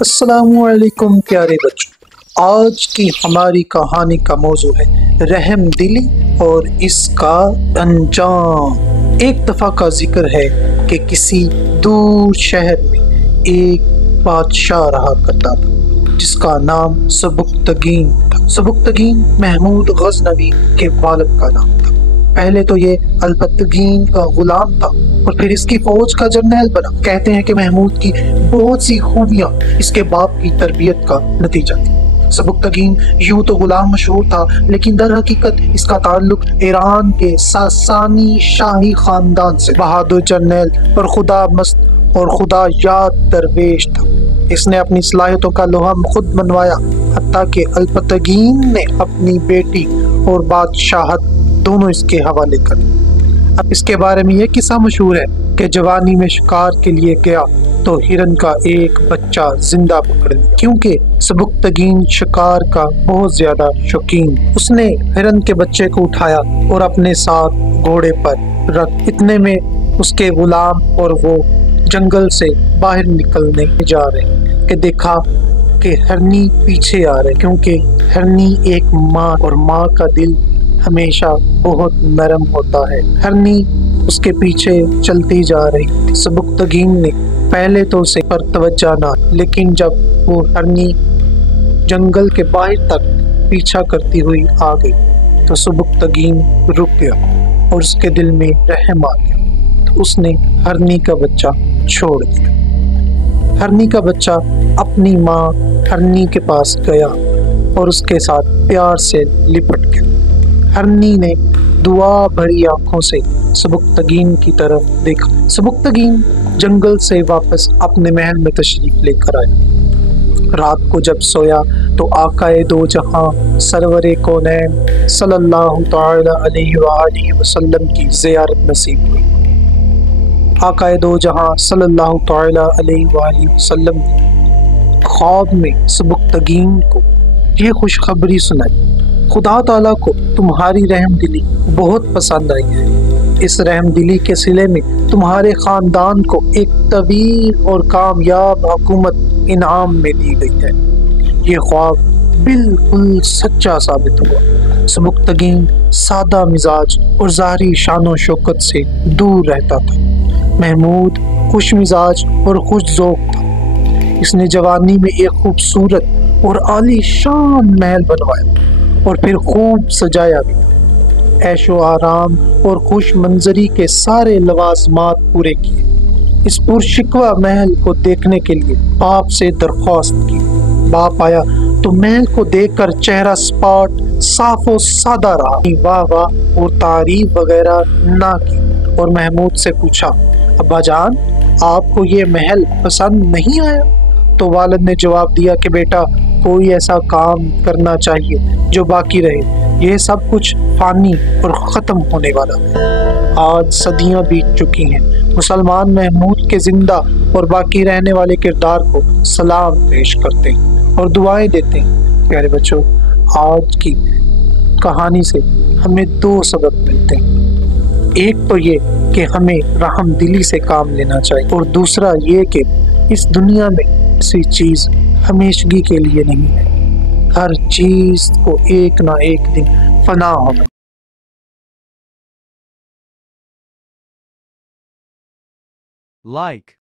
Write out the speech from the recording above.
السلام علیکم پیارے بچوں، آج کی ہماری کہانی کا موضوع ہے رحم دلی اور اس کا انجام۔ ایک دفعہ کا ذکر ہے کہ کسی دور شہر میں ایک بادشاہ رہا کرتا تھا جس کا نام سبکتگین تھا۔ سبکتگین محمود غزنوی کے والد کا نام تھا۔ پہلے تو یہ البتگین کا غلام تھا اور پھر اس کی فوج کا جرنیل بنا۔ کہتے ہیں کہ محمود کی بہت سی خوبیاں اس کے باپ کی تربیت کا نتیجہ تھی۔ سبکتگین یوں تو غلام مشہور تھا، لیکن در حقیقت اس کا تعلق ایران کے ساسانی شاہی خاندان سے۔ بہادر جرنیل اور خدا مست اور خدا یاد درویش تھا۔ اس نے اپنی صلاحیتوں کا لوہا خود منوایا، حتیٰ کہ البتگین نے اپنی بیٹی اور بادشاہت دونوں اس کے حوالے کر۔ اب اس کے بارے میں یہ قصہ مشہور ہے کہ جوانی میں شکار کے لیے گیا تو ہرن کا ایک بچہ زندہ پکڑ لیا، کیونکہ سبکتگین شکار کا بہت زیادہ شوقین۔ اس نے ہرن کے بچے کو اٹھایا اور اپنے ساتھ گھوڑے پر رکھ، اتنے میں اس کے غلام اور وہ جنگل سے باہر نکلنے جا رہے کہ دیکھا کہ ہرنی پیچھے آ رہے، کیونکہ ہرنی ایک ماں اور ماں کا دل ہمیشہ بہت نرم ہوتا ہے۔ ہرنی اس کے پیچھے چلتی جا رہی۔ سبکتگین نے پہلے تو اسے پر توجہ نہ، لیکن جب وہ ہرنی جنگل کے باہر تک پیچھا کرتی ہوئی آ گئی تو سبکتگین رک گیا اور اس کے دل میں رحم آ گیا، تو اس نے ہرنی کا بچہ چھوڑ دیا۔ ہرنی کا بچہ اپنی ماں ہرنی کے پاس گیا اور اس کے ساتھ پیار سے لپٹ گیا۔ ہرنی نے دعا بھری آنکھوں سے سبکتگین کی طرف دیکھا۔ سبکتگین جنگل سے واپس اپنے محل میں تشریف لے کر آیا۔ رات کو جب سویا تو آقائے دو جہاں سرور کونین صلی اللہ تعالی علیہ وآلہ وسلم کی زیارت نصیب ہوئی۔ آقائے دو جہاں صلی اللہ تعالی علیہ وآلہ وسلم نے خواب میں سبکتگین کو یہ خوشخبری سنائی، خدا تعالیٰ کو تمہاری رحم دلی بہت پسند آئی ہے۔ اس رحم دلی کے صلے میں تمہارے خاندان کو ایک طویل اور کامیاب حکومت انعام میں دی گئی ہے۔ یہ خواب بالکل سچا ثابت ہوا۔ سبکتگین سادہ مزاج اور ظاہری شان و شوکت سے دور رہتا تھا۔ محمود خوش مزاج اور خوش ذوق تھا۔ اس نے جوانی میں ایک خوبصورت اور عالی شان محل بنوایا اور پھر خوب سجایا بھی۔ عیش و آرام اور خوش منظری کے سارے لوازمات پورے کیے۔ اس پرشکوہ محل کو دیکھنے کے لیے باپ سے درخواست کی۔ باپ آیا تو محل کو دیکھ کر چہرہ سپاٹ صاف و سادہ رہا، واہ واہ اور تعریف وغیرہ نہ کی، اور محمود سے پوچھا، ابا جان آپ کو یہ محل پسند نہیں آیا؟ تو والد نے جواب دیا کہ بیٹا کوئی ایسا کام کرنا چاہیے جو باقی رہے، یہ سب کچھ فانی اور ختم ہونے والا ہے۔ آج صدیاں بیت چکی ہیں۔ مسلمان محمود کے زندہ اور باقی رہنے والے کردار کو سلام پیش کرتے ہیں اور دعائیں دیتے ہیں۔ پیارے بچوں، آج کی کہانی سے ہمیں دو سبق ملتے ہیں۔ ایک تو یہ کہ ہمیں رحم دلی سے کام لینا چاہیے، اور دوسرا یہ کہ اس دنیا میں ایسی چیز ہمیشگی کے لیے نہیں ہے، ہر چیز کو ایک نہ ایک دن فنا ہونا۔ Like